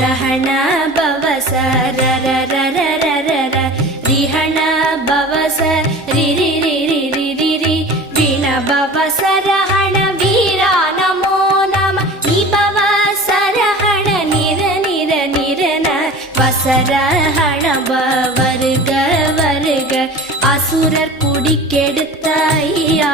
ரஹண பவச ரரரரரரர ரிஹண பவச ரிரிரிரிரிரி விண பவச ரஹண வீரா நமோ நம நிபவச ரஹண நிர நிர நிரன வசரஹண வருக வருக அசுரர் குடிக்கெடுத்த ஐயா